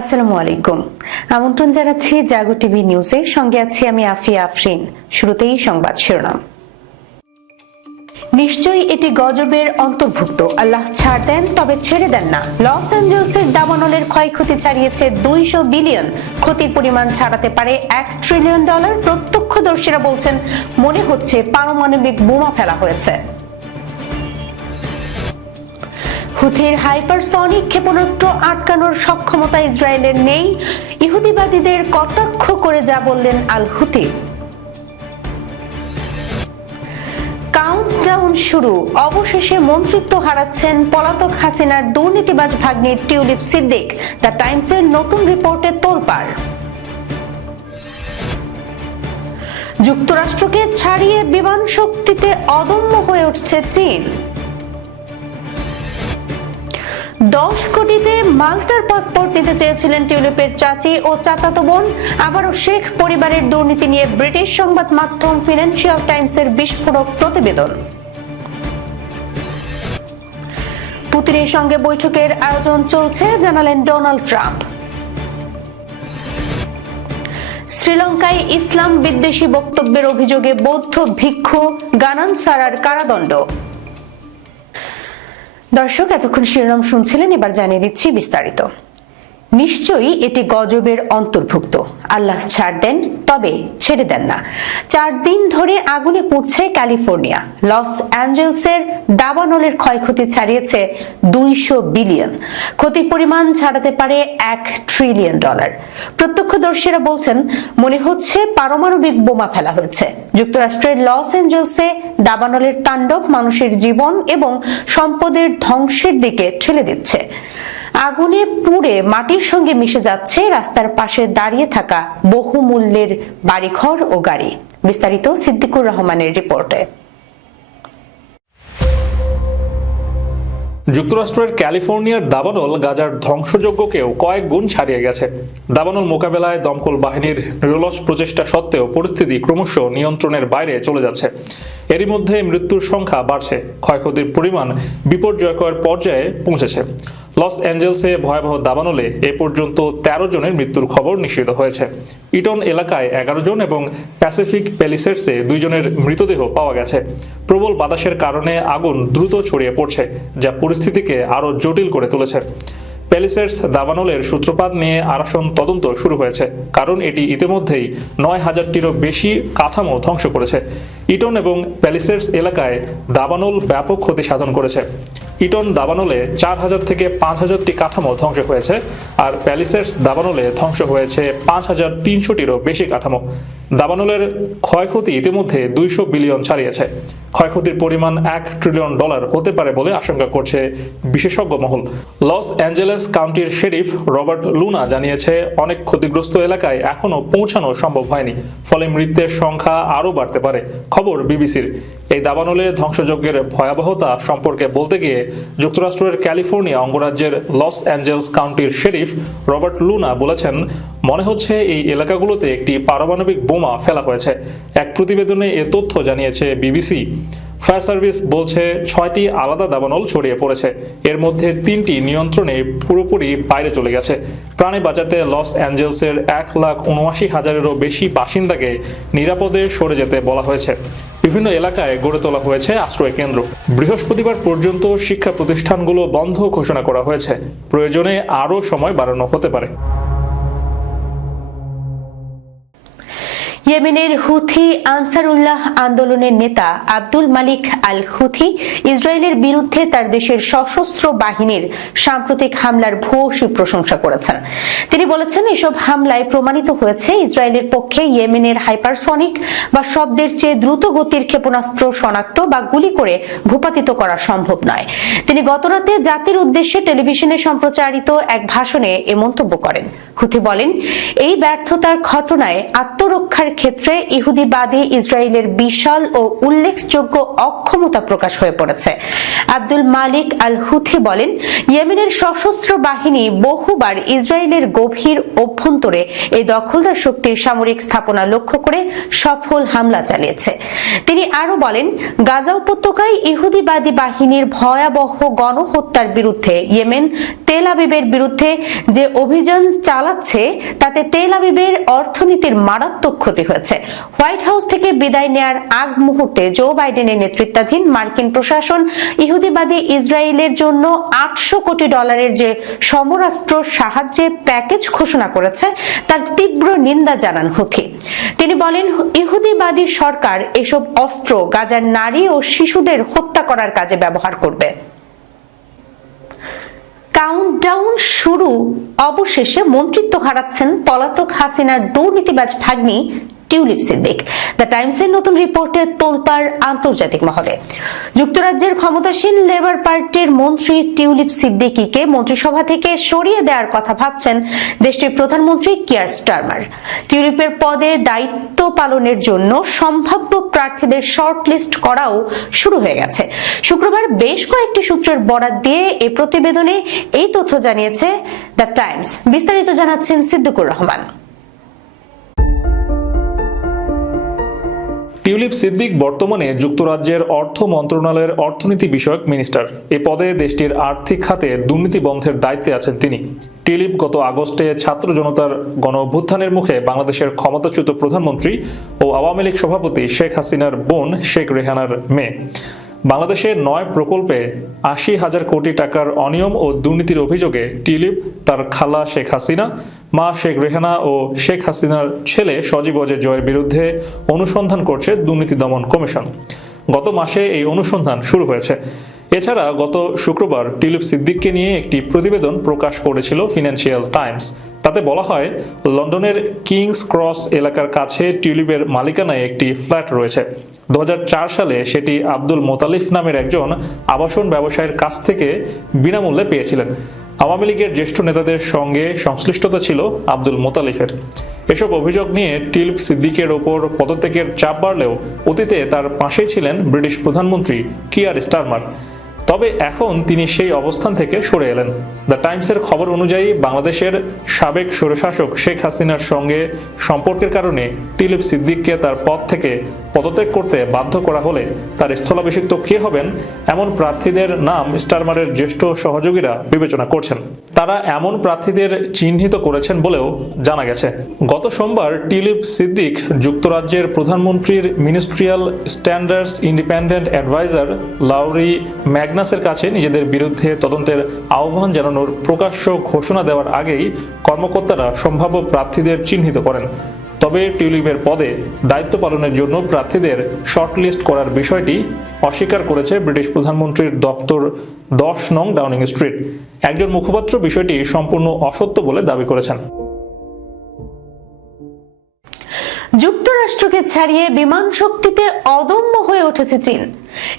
আসসালামু আলাইকুম। আমন্ত্রণ জানাচ্ছি জাগো টিভি নিউজে। সঙ্গে আছি আমি আফিয়া আফরিন। শুরুতেই সংবাদ শিরোনাম। নিশ্চয়ই এটি গজবের অন্তর্ভুক্ত। আল্লাহ ছাড় দেন, তবে ছেড়ে দেন না। লস অ্যাঞ্জেলসের দাবানলের ক্ষয়ক্ষতি ছাড়িয়েছে দুইশো বিলিয়ন। ক্ষতির পরিমাণ ছাড়াতে পারে এক ট্রিলিয়ন ডলার। প্রত্যক্ষদর্শীরা বলছেন, মনে হচ্ছে পারমাণবিক বোমা ফেলা হয়েছে। হুথির হাইপারসনিক ক্ষেপণাস্ত্র আটকানোর সক্ষমতা ইসরায়েলের নেই। ইহুদিবাদীদের কটাক্ষ করে যা বললেন আল হুথি কাউন্টডাউন শুরু। অবশেষে মন্ত্রিত্ব হারাচ্ছেন পলাতক হাসিনার দুর্নীতিবাজ ভাগ্নে টিউলিপ সিদ্দিক। দ্য টাইমসের নতুন রিপোর্টে তোলপাড়। যুক্তরাষ্ট্রকে ছাড়িয়ে বিমান শক্তিতে অদম্য হয়ে উঠছে চীন। দশ কোটিতে মাল্টার পাসপোর্ট নিতে চেয়েছিলেন টিউলিপের চাচি ও চাচাতো বোন। আবারও শেখ পরিবারের দুর্নীতি নিয়ে ব্রিটিশ সংবাদ মাধ্যম ফিনান্সিয়াল টাইমসের বিস্ফোরক প্রতিবেদন। পুতিনের সঙ্গে বৈঠকের আয়োজন চলছে, জানালেন ডোনাল্ড ট্রাম্প। শ্রীলঙ্কায় ইসলাম বিদ্বেষী বক্তব্যের অভিযোগে বৌদ্ধ ভিক্ষু গানান সারার কারাদণ্ড। দর্শক এতক্ষণ শিরোনাম শুনছিলেন এবার জানিয়ে দিচ্ছি বিস্তারিত। নিশ্চয়ই এটি গজবের অন্তর্ভুক্ত। আল্লাহ ছাড় দেন, তবে ছেড়ে দেন না। চার দিন ধরে আগুনে পুড়ছে ক্যালিফোর্নিয়া। লস অ্যাঞ্জেলসের দাবানলের ক্ষয়ক্ষতি ছাড়িয়েছে দুইশো বিলিয়ন। ক্ষতির পরিমাণ ছাড়াতে পারে এক ট্রিলিয়ন ডলার। প্রত্যক্ষদর্শীরা বলছেন, মনে হচ্ছে পারমাণবিক বোমা ফেলা হয়েছে। যুক্তরাষ্ট্রের লস অ্যাঞ্জেলসে দাবানলের তাণ্ডব মানুষের জীবন এবং সম্পদের ধ্বংসের দিকে ঠেলে দিচ্ছে। আগুনে পুড়ে মাটির সঙ্গে মিশে যাচ্ছে রাস্তার পাশে দাঁড়িয়ে থাকা বহুমূল্যের বাড়িঘর ও গাড়ি। বিস্তারিত সিদ্দিকুর রহমানের রিপোর্টে। যুক্তরাষ্ট্রের ক্যালিফোর্নিয়ার দাবানল গাজার ধ্বংসযজ্ঞকেও কয়েক গুণ ছাড়িয়ে গেছে। দাবানল মোকাবেলায় দমকল বাহিনীর নিরলস প্রচেষ্টা সত্ত্বেও পরিস্থিতি ক্রমশ নিয়ন্ত্রণের বাইরে চলে যাচ্ছে। এরই মধ্যে মৃত্যুর সংখ্যা বাড়ছে। ক্ষয়ক্ষতির পরিমাণ বিপর্যয়কর পর্যায়ে পৌঁছেছে। লস অ্যাঞ্জেলসে ভয়াবহ দাবানলে এ পর্যন্ত তেরো জনের মৃত্যুর খবর নিশ্চিত হয়েছে। ইটন এলাকায় এগারো জন এবং প্যাসিফিক প্যালিসেডসে দুইজনের মৃতদেহ পাওয়া গেছে। প্রবল বাতাসের কারণে আগুন দ্রুত ছড়িয়ে পড়ছে, যা পরিস্থিতিকে আরও জটিল করে তুলেছে। প্যালিসেডস দাবানলের সূত্রপাত নিয়ে আরাসন তদন্ত শুরু হয়েছে, কারণ এটি ইতিমধ্যেই নয় হাজারটিরও বেশি কাঠামো ধ্বংস করেছে। ইটন এবং প্যালিসেডস এলাকায় দাবানল ব্যাপক ক্ষতি সাধন করেছে। ইটন দাবানলে চার হাজার থেকে পাঁচ হাজারটি কাঠামো ধ্বংস হয়েছে আর প্যালিসেডস দাবানলে ধ্বংস হয়েছে পাঁচ হাজার তিনশোটিরও বেশি কাঠামো। দাবানলের ক্ষয়ক্ষতি ইতিমধ্যে দুইশো বিলিয়ন ছাড়িয়েছে। ক্ষয়ক্ষতির পরিমাণ এক ট্রিলিয়ন ডলার হতে পারে বলে আশঙ্কা করছে বিশেষজ্ঞ মহল। লস অ্যাঞ্জেলেস কাউন্টির শেরিফ রবার্ট লুনা জানিয়েছে, অনেক ক্ষতিগ্রস্ত এলাকায় এখনও পৌঁছানো সম্ভব হয়নি, ফলে মৃতের সংখ্যা আরও বাড়তে পারে, খবর বিবিসির। এই দাবানলে ধ্বংসযজ্ঞের ভয়াবহতা সম্পর্কে বলতে গিয়ে যুক্তরাষ্ট্রের ক্যালিফোর্নিয়া অঙ্গরাজ্যের লস অ্যাঞ্জেলস কাউন্টির শেরিফ রবার্ট লুনা বলেছেন, মনে হচ্ছে এই এলাকাগুলোতে একটি পারমাণবিক বোমা ফেলা হয়েছে। এক প্রতিবেদনে এ তথ্য জানিয়েছে বিবিসি। ফায়ার সার্ভিস বলছে ছয়টি আলাদা দাবানল ছড়িয়ে পড়েছে। এর মধ্যে তিনটি নিয়ন্ত্রণে পুরোপুরি বাইরে চলে গেছে। প্রাণে বাঁচাতে লস অ্যাঞ্জেলসের এক লাখ উনআশি হাজারেরও বেশি বাসিন্দাকে নিরাপদে সরে যেতে বলা হয়েছে। বিভিন্ন এলাকায় গড়ে তোলা হয়েছে আশ্রয় কেন্দ্র। বৃহস্পতিবার পর্যন্ত শিক্ষা প্রতিষ্ঠানগুলো বন্ধ ঘোষণা করা হয়েছে। প্রয়োজনে আরও সময় বাড়ানো হতে পারে। ইয়েমেনের হুথি আনসারুল্লাহ আন্দোলনের নেতা আব্দুল মালিক আল হুথি ইসরায়েলের বিরুদ্ধে তার দেশের সশস্ত্র বাহিনীর সাম্প্রতিক হামলার ভূয়সী প্রশংসা করেছেন। তিনি বলেছেন, এসব হামলায় প্রমাণিত হয়েছে ইসরায়েলের পক্ষে ইয়েমেনের হাইপারসনিক বা শব্দের চেয়ে দ্রুত গতির ক্ষেপণাস্ত্র শনাক্ত বা গুলি করে ভূপাতিত করা সম্ভব নয়। তিনি গতরাতে জাতির উদ্দেশ্যে টেলিভিশনে সম্প্রচারিত এক ভাষণে এ মন্তব্য করেন। হুথি বলেন, এই ব্যর্থতার ঘটনায় আত্মরক্ষার ক্ষেত্রে ইহুদিবাদী ইসরায়েলের বিশাল ও উল্লেখযোগ্য অক্ষমতা প্রকাশ হয়ে পড়েছে। আব্দুল মালিক আল হুথি বলেন, ইয়েমেনের সশস্ত্র বাহিনী বহুবার ইসরায়েলের গভীর অভ্যন্তরে এই দখলদার শক্তির সামরিক স্থাপনা লক্ষ্য করে সফল হামলা চালিয়েছে। তিনি আরও বলেন, গাজা উপত্যকায় ইহুদিবাদী বাহিনীর ভয়াবহ গণহত্যার বিরুদ্ধে ইয়েমেন তেল আবিবের বিরুদ্ধে যে অভিযান চালাচ্ছে, তাতে তেল আবিবের অর্থনীতির মারাত্মক ক্ষতি হয়েছে। হোয়াইট হাউস থেকে বিদায় নেয়ার আগ মুহূর্তে জো বাইডেনের নেতৃত্বাধীন মার্কিন প্রশাসন ইহুদিবাদী ইসরায়েলের জন্য আটশো কোটি ডলারের যে সমরাস্ত্র সাহায্যে প্যাকেজ ঘোষণা করেছে, তার তীব্র নিন্দা জানান হুথি। তিনি বলেন, ইহুদিবাদী সরকার এসব অস্ত্র গাজার নারী ও শিশুদের হত্যা করার কাজে ব্যবহার করবে। কাউন্টডাউন শুরু। অবশেষে মন্ত্রিত্ব হারাচ্ছেন পলাতক হাসিনার দুর্নীতিবাজ ভাগ্নি টিউলিপ সিদ্দিক দ্য টাইমসের নতুন রিপোর্টে তোলপাড় আন্তর্জাতিক মহলে। যুক্তরাজ্যের ক্ষমতাসীন লেবার পার্টির মন্ত্রী টিউলিপ সিদ্দিকিকে মন্ত্রিসভা থেকে সরিয়ে দেওয়ার কথা ভাবছেন দেশটির প্রধানমন্ত্রী কিয়ার স্টারমার। টিউলিপের পদে দায়িত্ব পালনের জন্য সম্ভাব্য প্রার্থীদের শর্ট লিস্ট করাও শুরু হয়ে গেছে। শুক্রবার বেশ কয়েকটি সূত্রের বরাত দিয়ে এই প্রতিবেদনে এই তথ্য জানিয়েছে দ্য টাইমস। বিস্তারিত জানাচ্ছেন সিদ্দিকুর রহমান। টিউলিপ সিদ্দিক বর্তমানে যুক্তরাজ্যের অর্থ মন্ত্রণালয়ের অর্থনীতি বিষয়ক মিনিস্টার। এ পদে দেশটির আর্থিক খাতে দুর্নীতি বন্ধের দায়িত্বে আছেন তিনি। টিউলিপ গত আগস্টে ছাত্র জনতার গণ অভ্যুত্থানের মুখে বাংলাদেশের ক্ষমতাচ্যুত প্রধানমন্ত্রী ও আওয়ামী লীগ সভাপতি শেখ হাসিনার বোন শেখ রেহানার মেয়ে। বাংলাদেশে নয় প্রকল্পে আশি হাজার কোটি টাকার অনিয়ম ও দুর্নীতির অভিযোগে টিলিপ, তার খালা শেখ হাসিনা, মা শেখ রেহানা ও শেখ হাসিনার ছেলে সজীব অজয় জয়ের বিরুদ্ধে অনুসন্ধান করছে দুর্নীতি দমন কমিশন। গত মাসে এই অনুসন্ধান শুরু হয়েছে। এছাড়া গত শুক্রবার টিলিপ সিদ্দিককে নিয়ে একটি প্রতিবেদন প্রকাশ করেছিল ফিনান্সিয়াল টাইমস। তাতে বলা হয়, লন্ডনের কিংস ক্রস এলাকার কাছে টিউলিপের মালিকানায় একটি ফ্ল্যাট রয়েছে। দুহাজার চার সালে সেটি আব্দুল মোতালিফ নামের একজন আবাসন ব্যবসায়ীর কাছ থেকে বিনামূল্যে পেয়েছিলেন। আওয়ামী লীগের জ্যেষ্ঠ নেতাদের সঙ্গে সংশ্লিষ্টতা ছিল আব্দুল মোতালিফের। এসব অভিযোগ নিয়ে টিলপ সিদ্দিকের ওপর পদত্যাগের চাপ বাড়লেও অতীতে তার পাশেই ছিলেন ব্রিটিশ প্রধানমন্ত্রী কিয়ার স্টারমার। তবে এখন তিনি সেই অবস্থান থেকে সরে এলেন। দ্য টাইমসের খবর অনুযায়ী বাংলাদেশের সাবেক স্বৈরশাসক শেখ হাসিনার সঙ্গে সম্পর্কের কারণে টিলিপ সিদ্দিককে তার পদ থেকে পদত্যাগ করতে বাধ্য করা হলে তার স্থলাভিষিক্ত কে হবেন, এমন প্রার্থীদের নাম স্টারমারের জ্যেষ্ঠ সহযোগীরা বিবেচনা করছেন। তারা এমন প্রার্থীদের চিহ্নিত করেছেন বলেও জানা গেছে। গত সোমবার টিলিপ সিদ্দিক, যুক্তরাজ্যের প্রধানমন্ত্রীর ministerial standards independent adviser Laurie ম্যাগনাসের কাছে নিজেদের বিরুদ্ধে তদন্তের আহ্বান জানানোর প্রকাশ্য ঘোষণা দেওয়ার আগেই কর্মকর্তারা সম্ভাব্য প্রার্থীদের চিহ্নিত করেন। তবে টিউলিপের পদে দায়িত্ব পালনের জন্য প্রার্থীদের শর্টলিস্ট করার বিষয়টি অস্বীকার করেছে ব্রিটিশ প্রধানমন্ত্রীর দপ্তর দশ নং ডাউনিং স্ট্রিট। একজন মুখপাত্র বিষয়টি সম্পূর্ণ অসত্য বলে দাবি করেছেন। যুক্তরাষ্ট্রকে ছাড়িয়ে বিমান শক্তিতে অদম্য হয়ে উঠেছে চীন।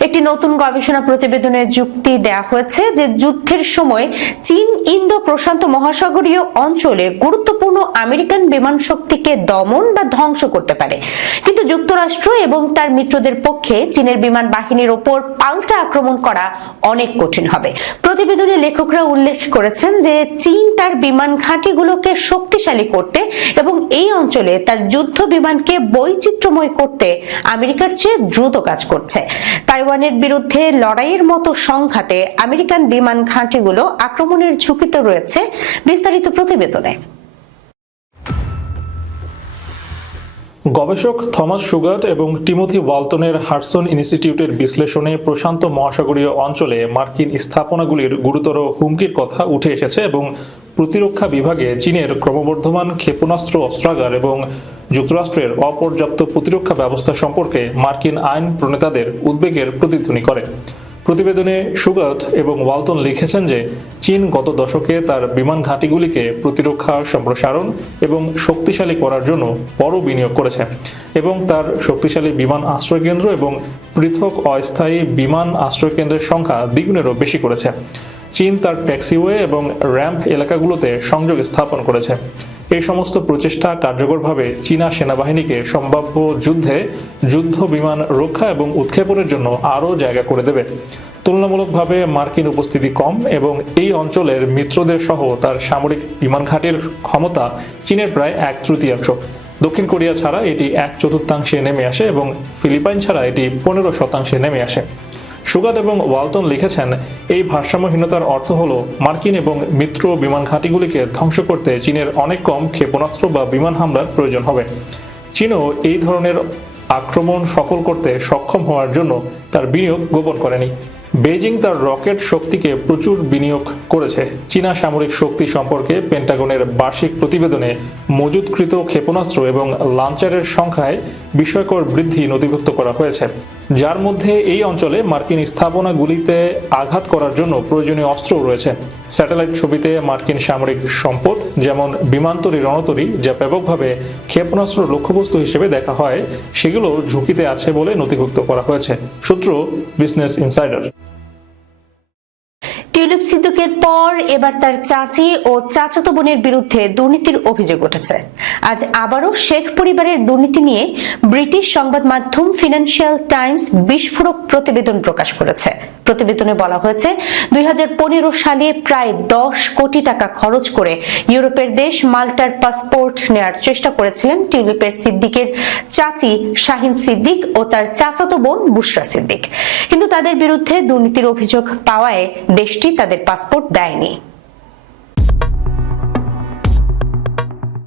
একটি নতুন গবেষণা প্রতিবেদনে যুক্তি দেয়া হয়েছে যে যুদ্ধের সময় চীন ইন্দো প্রশান্ত মহাসাগরীয় অঞ্চলে গুরুত্বপূর্ণ আমেরিকান বিমান শক্তিকে দমন বা ধ্বংস করতে পারে। কিন্তু যুক্তরাষ্ট্র এবং তার মিত্রদের পক্ষে চীনের বিমান বাহিনীর ওপর পাল্টা আক্রমণ করা অনেক কঠিন হবে। প্রতিবেদনে লেখকরা উল্লেখ করেছেন যে চীন তার বিমান ঘাঁটিগুলোকে শক্তিশালী করতে এবং এই অঞ্চলে তার যুদ্ধ বিমানকে বৈচিত্র্যময় করতে আমেরিকার চেয়ে দ্রুত কাজ করছে। তাইওয়ানের বিরুদ্ধে লড়াইয়ের মতো সংঘাতে আমেরিকান বিমান ঘাঁটিগুলো আক্রমণের ঝুঁকিতে রয়েছে বিস্তারিত প্রতিবেদনে। গবেষক থমাস সুগাট এবং টিমোথি ওয়ালটনের হার্সন ইনস্টিটিউটের বিশ্লেষণে প্রশান্ত মহাসাগরীয় অঞ্চলে মার্কিন স্থাপনাগুলির গুরুতর হুমকির কথা উঠে এসেছে এবং প্রতিরক্ষা বিভাগে চীনের ক্রমবর্ধমান ক্ষেপণাস্ত্র, অস্ত্রাগার এবং যুক্তরাষ্ট্রের অপর্যাপ্ত প্রতিরক্ষা ব্যবস্থা সম্পর্কে মার্কিন আইন প্রণেতাদের উদ্বেগের প্রতিধ্বনি করে। প্রতিবেদনে সুগত এবং ওয়ালটন লিখেছেন যে চীন গত দশকে তার বিমান ঘাঁটিগুলিকে প্রতিরক্ষা, সম্প্রসারণ এবং শক্তিশালী করার জন্য বড় বিনিয়োগ করেছে এবং তার শক্তিশালী বিমান আশ্রয়কেন্দ্র এবং পৃথক অস্থায়ী বিমান আশ্রয়কেন্দ্রের সংখ্যা দ্বিগুণেরও বেশি করেছে। চীন তার ট্যাক্সিওয়ে এবং র্যাম্প এলাকাগুলোতে সংযোগ স্থাপন করেছে। এই সমস্ত প্রচেষ্টা কার্যকরভাবে চীনা সেনাবাহিনীকে সম্ভাব্য যুদ্ধে যুদ্ধ বিমান রক্ষা এবং উৎক্ষেপণের জন্য আরও জায়গা করে দেবে। তুলনামূলকভাবে মার্কিন উপস্থিতি কম এবং এই অঞ্চলের মিত্রদের সহ তার সামরিক বিমান ঘাঁটির ক্ষমতা চীনের প্রায় এক তৃতীয়াংশ। দক্ষিণ কোরিয়া ছাড়া এটি এক চতুর্থাংশে নেমে আসে এবং ফিলিপাইন ছাড়া এটি পনেরো শতাংশে নেমে আসে। সুগাত এবং ওয়ালটন লিখেছেন, এই ভারসাম্যহীনতার অর্থ হল মার্কিন এবং মিত্র বিমান ঘাঁটিগুলিকে ধ্বংস করতে চীনের অনেক কম ক্ষেপণাস্ত্র বা বিমান হামলার প্রয়োজন হবে। চীনও এই ধরনের আক্রমণ সফল করতে সক্ষম হওয়ার জন্য তার বিনিয়োগ গোপন করেনি। বেইজিং তার রকেট শক্তিকে প্রচুর বিনিয়োগ করেছে। চীনা সামরিক শক্তি সম্পর্কে পেন্টাগনের বার্ষিক প্রতিবেদনে মজুতকৃত ক্ষেপণাস্ত্র এবং লাঞ্চারের সংখ্যায় বিষয়কর বৃদ্ধি নথিভুক্ত করা হয়েছে। যার মধ্যে এই অঞ্চলে মার্কিন স্থাপনাগুলিতে আঘাত করার জন্য প্রয়োজনীয় অস্ত্র রয়েছে। স্যাটেলাইট ছবিতে মার্কিন সামরিক সম্পদ, যেমন বিমানতরী রণতরী যা ব্যাপকভাবে ক্ষেপণাস্ত্র লক্ষ্যবস্তু হিসেবে দেখা হয়, সেগুলো ঝুঁকিতে আছে বলে নথিভুক্ত করা হয়েছে, সূত্র বিজনেস ইনসাইডার টিউলিপ সিদ্দিকের পর এবার তার চাচি ও চাচাতো বোনের বিরুদ্ধে দুর্নীতির অভিযোগ উঠেছে। আজ আবারও শেখ পরিবারের দুর্নীতি নিয়ে ব্রিটিশ সংবাদ মাধ্যম ফিনান্সিয়াল টাইমস বিস্ফোরক প্রতিবেদন প্রকাশ করেছে। প্রতিবেদনে বলা হয়েছে, দুই সালে প্রায় দশ কোটি টাকা খরচ করে ইউরোপের দেশ মাল্টার পাসপোর্ট নেয়ার চেষ্টা করেছিলেন টিউলিপের সিদ্দিকের চাচি শাহিন সিদ্দিক ও তার চাচাতো বোন বুশরা সিদ্দিক। কিন্তু তাদের বিরুদ্ধে দুর্নীতির অভিযোগ পাওয়ায় দেশটি তাদের পাসপোর্ট দেয়নি।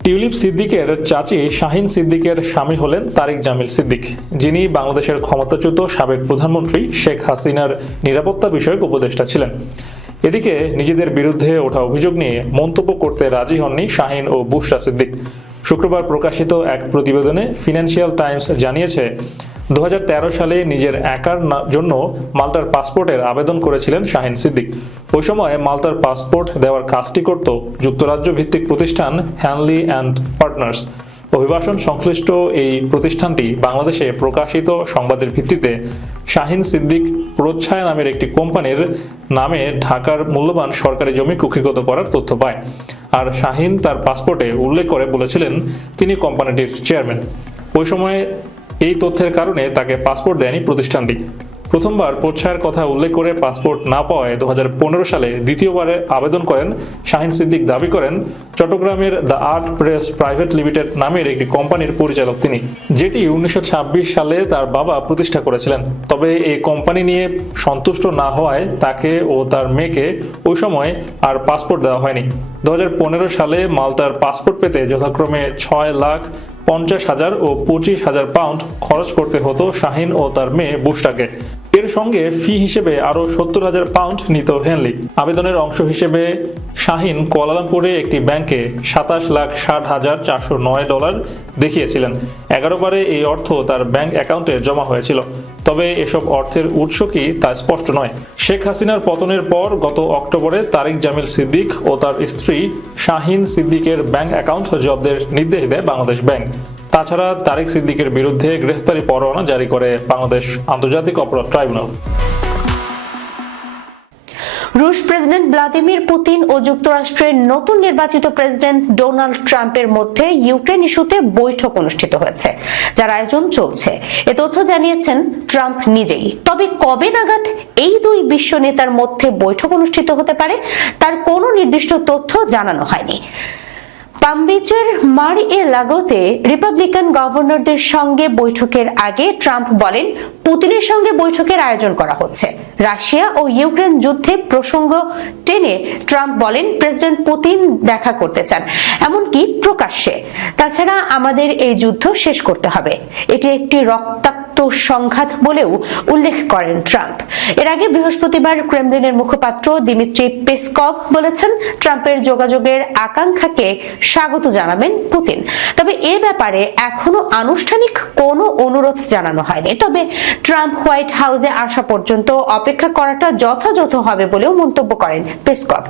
টিউলিপ সিদ্দিকের চাচি শাহিন সিদ্দিকের স্বামী হলেন তারিক জামিল সিদ্দিক, যিনি বাংলাদেশের ক্ষমতাচ্যুত সাবেক প্রধানমন্ত্রী শেখ হাসিনার নিরাপত্তা বিষয়ক উপদেষ্টা ছিলেন। এদিকে নিজেদের বিরুদ্ধে ওঠা অভিযোগ নিয়ে মন্তব্য করতে রাজি হননি শাহিন ও বুশরা সিদ্দিক। শুক্রবার প্রকাশিত এক প্রতিবেদনে ফিনান্সিয়াল টাইমস জানিয়েছে দু হাজার তেরো সালে নিজের একার জন্য মাল্টার পাসপোর্টের আবেদন করেছিলেন শাহিন সিদ্দিক। ওই সময় মাল্টার পাসপোর্ট দেওয়ার কাজটি করত যুক্তরাজ্য ভিত্তিক প্রতিষ্ঠান হ্যানলি অ্যান্ড পার্টনার্স। অভিবাসন সংশ্লিষ্ট এই প্রতিষ্ঠানটি বাংলাদেশে প্রকাশিত সংবাদের ভিত্তিতে শাহিন সিদ্দিক প্রচ্ছায়া নামের একটি কোম্পানির নামে ঢাকার মূল্যবান সরকারি জমি কুক্ষিগত করার তথ্য পায়। আর শাহিন তার পাসপোর্টে উল্লেখ করে বলেছিলেন, তিনি কোম্পানিটির চেয়ারম্যান। ওই সময়ে এই তথ্যের কারণে তাকে পাসপোর্ট দেয়নি প্রতিষ্ঠানটি। প্রথমবার প্রচ্ছায়ের কথা উল্লেখ করে পাসপোর্ট না পাওয়ায় দুহাজার পনেরো সালে দ্বিতীয়বারে আবেদন করেন শাহিন সিদ্দিক। দাবি করেন, চট্টগ্রামের the art press private limited নামের একটি কোম্পানির পরিচালক তিনি, যেটি উনিশশো ছাব্বিশ সালে তার বাবা প্রতিষ্ঠা করেছিলেন। তবে এই কোম্পানি নিয়ে সন্তুষ্ট না হওয়ায় তাকে ও তার মেয়েকে ওই সময় আর পাসপোর্ট দেওয়া হয়নি। দু হাজার পনেরো সালে মাল্টার পাসপোর্ট পেতে যথাক্রমে ছয় লাখ পঞ্চাশ হাজার ও পঁচিশ হাজার পাউন্ড খরচ করতে হতো শাহিন ও তার মেয়ে বুশরাকে। এর সঙ্গে ফি হিসেবে আরও সত্তর হাজার পাউন্ড নিত হেনলি। আবেদনের অংশ হিসেবে শাহিন কোয়ালালামপুরে একটি ব্যাংকে সাতাশ লাখ ষাট হাজার চারশো নয় ডলার দেখিয়েছিলেন। এগারো বারে এই অর্থ তার ব্যাংক অ্যাকাউন্টে জমা হয়েছিল। তবে এসব অর্থের উৎস কি তা স্পষ্ট নয়। শেখ হাসিনার পতনের পর গত অক্টোবরে তারিক জামিল সিদ্দিক ও তার স্ত্রী শাহিন সিদ্দিকের ব্যাংক অ্যাকাউন্ট জব্দের নির্দেশ দেয় বাংলাদেশ ব্যাংক। তাছাড়া তারিক সিদ্দিকের বিরুদ্ধে গ্রেফতারি পরোয়ানা জারি করে বাংলাদেশ আন্তর্জাতিক অপরাধ ট্রাইব্যুনাল। রুশ প্রেসিডেন্ট ভ্লাদিমির পুতিন ও যুক্তরাষ্ট্রের নতুন নির্বাচিত প্রেসিডেন্ট ডোনাল্ড ট্রাম্পের মধ্যে ইউক্রেন ইস্যুতে বৈঠক অনুষ্ঠিত হয়েছে, যার আয়োজন চলছে। এ তথ্য জানিয়েছেন ট্রাম্প নিজেই। তবে কবে নাগাদ এই দুই বিশ্ব নেতার মধ্যে বৈঠক অনুষ্ঠিত হতে পারে, তার কোনো নির্দিষ্ট তথ্য জানানো হয়নি। পাম্বিচের মার এ লাগোতে রিপাবলিকান গভর্নরদের সঙ্গে বৈঠকের আগে ট্রাম্প বলেন, পুতিনের সঙ্গে বৈঠকের আয়োজন করা হচ্ছে। রাশিয়া ও ইউক্রেন যুদ্ধে প্রসঙ্গ টেনে ট্রাম্প বলেন, প্রেসিডেন্ট পুতিন দেখা করতে চান। এমনকি প্রকাশ্যে। তাছাড়া আমাদের এই যুদ্ধ শেষ করতে হবে। এটি একটি রক্তাক্ত সংঘাত বলেও উল্লেখ করেন ট্রাম্প। এর আগে বৃহস্পতিবার ক্রেমলিনের মুখপাত্র দিমিত্রি পেসকভ বলেছেন, ট্রাম্পের যোগাযোগের আকাঙ্ক্ষাকে স্বাগত জানাবেন পুতিন। তবে এ ব্যাপারে এখনও আনুষ্ঠানিক কোনো অনুরোধ জানানো হয়নি। তবে ট্রাম্প হোয়াইট হাউসে আসা পর্যন্ত অপেক্ষা করাটা যথাযথ হবে বলেও মন্তব্য করেন পেসকভ।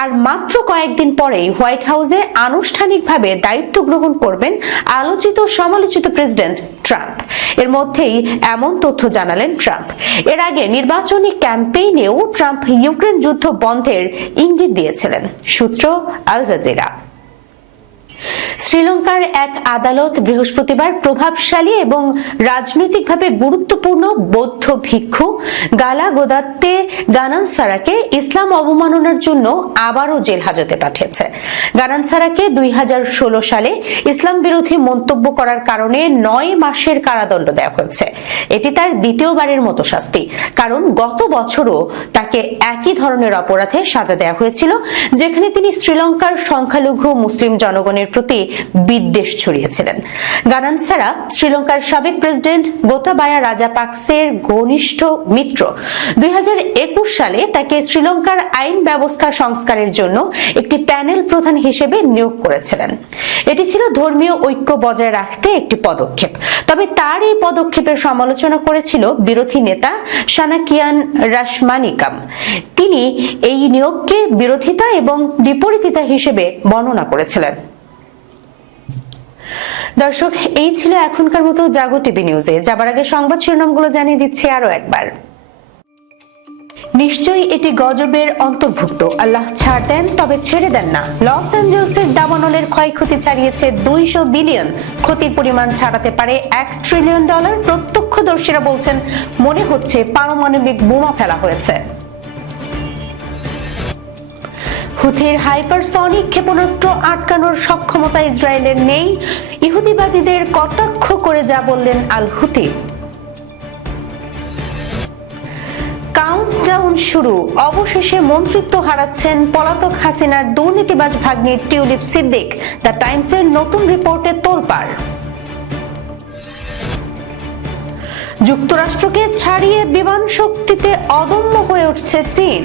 আর মাত্র কয়েকদিন পরেই হোয়াইট হাউসে আনুষ্ঠানিকভাবে দায়িত্ব গ্রহণ করবেন আলোচিত সমালোচিত প্রেসিডেন্ট ট্রাম্প। এর মধ্যেই এমন তথ্য জানালেন ট্রাম্প। এর আগে নির্বাচনী ক্যাম্পেইনেও ট্রাম্প ইউক্রেন যুদ্ধ বন্ধের ইঙ্গিত দিয়েছিলেন। সূত্র আল জাজিরা। শ্রীলঙ্কার এক আদালত বৃহস্পতিবার প্রভাবশালী এবং রাজনৈতিকভাবে গুরুত্বপূর্ণ বৌদ্ধ ভিক্ষু গালা গোদাত্তে গানানসারাকে ইসলাম অবমাননার জন্য আবারও জেল হাজতে পাঠিয়েছে। গানানসারাকে দুই সালে ইসলাম বিরোধী মন্তব্য করার কারণে নয় মাসের কারাদণ্ড দেওয়া হয়েছে। এটি তার দ্বিতীয়বারের মতো শাস্তি, কারণ গত বছরও তাকে একই ধরনের অপরাধে সাজা দেওয়া হয়েছিল, যেখানে তিনি শ্রীলঙ্কার সংখ্যালঘু মুসলিম জনগণের প্রতি বিদ্বেষ ছড়িয়েছিলেন। গানানসারা শ্রীলঙ্কার সাবেক প্রেসিডেন্ট গোতাবায়া রাজাপাকসের ঘনিষ্ঠ মিত্র। দুই সালে তাকে শ্রীলঙ্কার আইন ব্যবস্থা সংস্কারের জন্য একটি প্যানেল প্রধান হিসেবে নিয়োগ করেছিলেন। এটি ছিল ধর্মীয় ঐক্য বজায় রাখতে একটি পদক্ষেপ। তবে তার এই পদক্ষেপের সমালোচনা করেছিল বিরোধী নেতা সানাকিয়ান রাসমানিকাম তিনি এই নিয়োগকে বিরোধিতা এবং বিপরীতিতা হিসেবে বর্ণনা করেছিলেন। দর্শক, এই ছিল এখনকার মতো জাগো টিভি নিউজে। যাবার আগে সংবাদ শিরোনামগুলো জানিয়ে দিচ্ছি আরও একবার। নিশ্চয়ই এটি গজবের অন্তর্ভুক্ত। আল্লাহ ছাড় দেন, তবে ছেড়ে দেন না। লস অ্যাঞ্জেলসের দাবানলের ক্ষয়ক্ষতি ছাড়িয়েছে দুইশো বিলিয়ন। ক্ষতির পরিমাণ ছাড়াতে পারে এক ট্রিলিয়ন ডলার। প্রত্যক্ষদর্শীরা বলছেন, মনে হচ্ছে পারমাণবিক বোমা ফেলা হয়েছে। হুথির হাইপারসনিক ক্ষেপণাস্ত্র আটকানোর সক্ষমতা ইসরায়েলের নেই। ইহুদিবাদীদের কটাক্ষ করে যা বললেন আল হুথি কাউন্টডাউন শুরু। অবশেষে মন্ত্রিত্ব হারাচ্ছেন পলাতক হাসিনার দুর্নীতিবাজ ভাগ্নি টিউলিপ সিদ্দিক। দ্য টাইমসের নতুন রিপোর্টে তোলপাড়। যুক্তরাষ্ট্রকে ছাড়িয়ে বিমান শক্তিতে অদম্য হয়ে উঠছে চীন।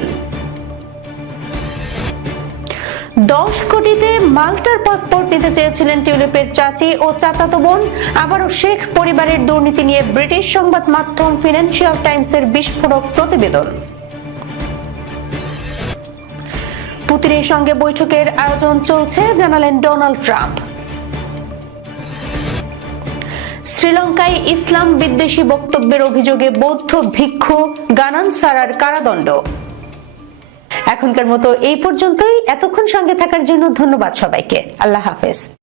দশ কোটিতে মাল্টার পাসপোর্ট নিতে চেয়েছিলেন টিউলিপের চাচি ও চাচাতো বোন। আবারও শেখ পরিবারের দুর্নীতি নিয়ে ব্রিটিশ সংবাদ মাধ্যম ফিনান্সিয়াল টাইমসের বিস্ফোরক প্রতিবেদন। পুতিনের সঙ্গে বৈঠকের আয়োজন চলছে, জানালেন ডোনাল্ড ট্রাম্প। শ্রীলঙ্কায় ইসলাম বিদ্বেষী বক্তব্যের অভিযোগে বৌদ্ধ ভিক্ষু গানান সারার কারাদণ্ড। এখনকার মতো এই পর্যন্তই। এতক্ষণ সঙ্গে থাকার জন্য ধন্যবাদ সবাইকে। আল্লাহ হাফেজ।